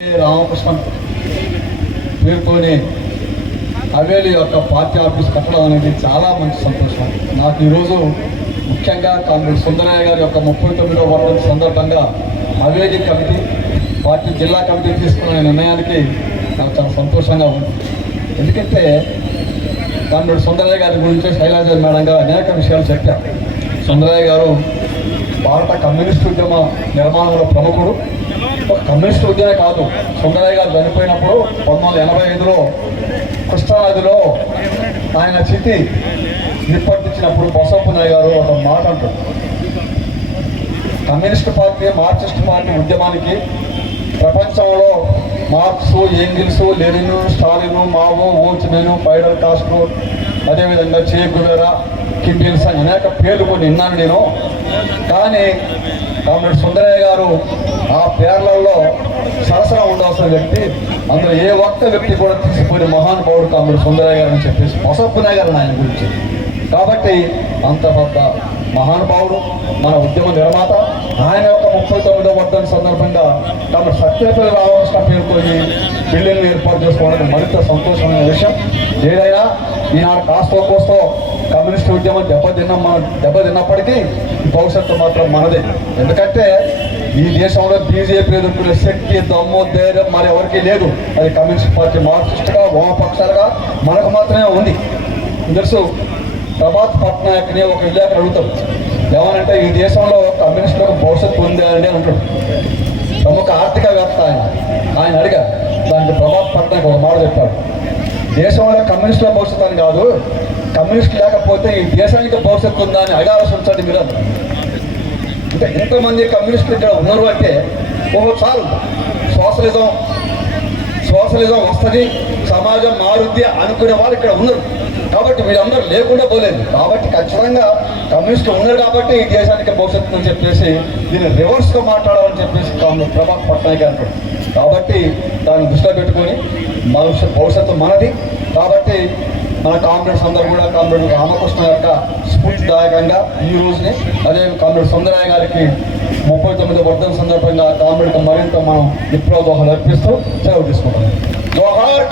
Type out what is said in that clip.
రామకృష్ణ పేరుతోనే హవేలి యొక్క party office కట్టడం అనేది చాలా మంచి సంతోషం. నాకు ఈరోజు ముఖ్యంగా కామ్రేడ్ సుందరయ్య గారి యొక్క 39వ వర్ధంతి సందర్భంగా హవేలి కమిటీ పార్టీ జిల్లా కమిటీ తీసుకున్న నిర్ణయానికి నాకు చాలా సంతోషంగా ఉంది. ఎందుకంటే కామ్రేడ్ సుందరయ్య గారి గురించి శైలజ మేడం గారు అనేక విషయాలు చెప్పారు. సుందరయ్య గారు భారత కమ్యూనిస్టు ఉద్యమ నిర్మాణంలో ప్రముఖుడు. ఒక కమ్యూనిస్టు ఉద్యమే కాదు, సుందరయ్య గారు చనిపోయినప్పుడు 1985లో కృష్ణానదిలో ఆయన చితి నిప్పట్టించినప్పుడు బసవపున్నయ్య గారు ఒక మాట అంటారు, కమ్యూనిస్టు పార్టీ మార్క్సిస్ట్ పార్టీ ఉద్యమానికి ప్రపంచంలో Marx, Engels, Lenin, Stalin, Mao, ఓచ్మెన్, ఫైడల్ కాస్ట్రో, అదేవిధంగా చే గువేరా, కిమ్ ఇల్ సంగ్ అనేక పేర్లు కొన్ని విన్నాను నేను. కానీ కామ్రేడ్ సుందరయ్య గారు ఆ పేర్లలో సరసన ఉండాల్సిన వ్యక్తి, అందులో ఏ ఒక్క వ్యక్తి కూడా తీసిపోయిన మహానుభావుడు కామ్రేడ్ సుందరయ్య గారు అని చెప్పేసి బసవపున్నయ్య గారు ఆయన గురించి. కాబట్టి అంత పెద్ద మహానుభావుడు, మన ఉద్యమ నిర్మాత. ఆయన యొక్క 39వ వర్ధంతి సందర్భంగా కామ్రేడ్ సత్యపల్లి రామకృష్ణ పేరుతో బిల్డింగ్లు ఏర్పాటు చేసుకోవడానికి మరింత సంతోషమైన విషయం. ఏదైనా ఈనాడు కాస్తో కోస్తో కమ్యూనిస్టు ఉద్యమం దెబ్బతిన్నప్పటికీ భవిష్యత్తు మాత్రం మనదే. ఎందుకంటే ఈ దేశంలో బీజేపీ ఎదుర్కొనే శక్తి, దమ్ము, ధైర్యం మరి ఎవరికీ లేదు. అది కమ్యూనిస్ట్ పార్టీ మార్క్సిస్టుగా, వామపక్షాలుగా మనకు మాత్రమే ఉంది. తెలుసు. ప్రభాత్ పట్నాయక్ని ఒక విలేకరు అడుగుతారు, ఏమనంటే ఈ దేశంలో కమ్యూనిస్టులకు భవిష్యత్తు ఉందా అని అంటాడు. ప్రముఖ ఆర్థికవేత్త ఆయన అడిగారు. దానికి ప్రభాత్ పట్నాయక్ ఒక మాట చెప్పాడు, దేశంలో కమ్యూనిస్టుల భవిష్యత్తు అని కాదు, కమ్యూనిస్ట్ లేకపోతే ఈ దేశానికి భవిష్యత్తు ఉందా అని అగాలోచించండి మీరు. అంటే ఎంతమంది కమ్యూనిస్టులు ఇక్కడ ఉన్నారు అంటే ఓహో చాలు, సోషలిజం వస్తుంది, సమాజం మారుద్ది అనుకునే వాళ్ళు ఇక్కడ ఉన్నారు. కాబట్టి వీళ్ళందరూ లేకుండా పోలేదు. కాబట్టి ఖచ్చితంగా కమ్యూనిస్టులు ఉన్నారు కాబట్టి ఈ దేశానికి భవిష్యత్తు అని చెప్పేసి దీన్ని రివర్స్గా మాట్లాడాలని చెప్పేసి ప్రభాత్ పట్నాయక్ అంటారు. కాబట్టి దాన్ని దృష్టిలో పెట్టుకొని భవిష్యత్తు మనది. కాబట్టి మన కామ్రేడ్స్ అందరూ కూడా కామ్రేడ్ రామకృష్ణ యొక్క స్ఫూర్తిదాయకంగా ఈ రోజుని, అదే కామ్రేడ్ సుందరయ్య గారికి 39వ వర్ధంతి సందర్భంగా కామ్రేడ్కి మరింత మనం విప్లవ దోహాలు అర్పిస్తూ సెలవు తీసుకుంటాం. జోహార్.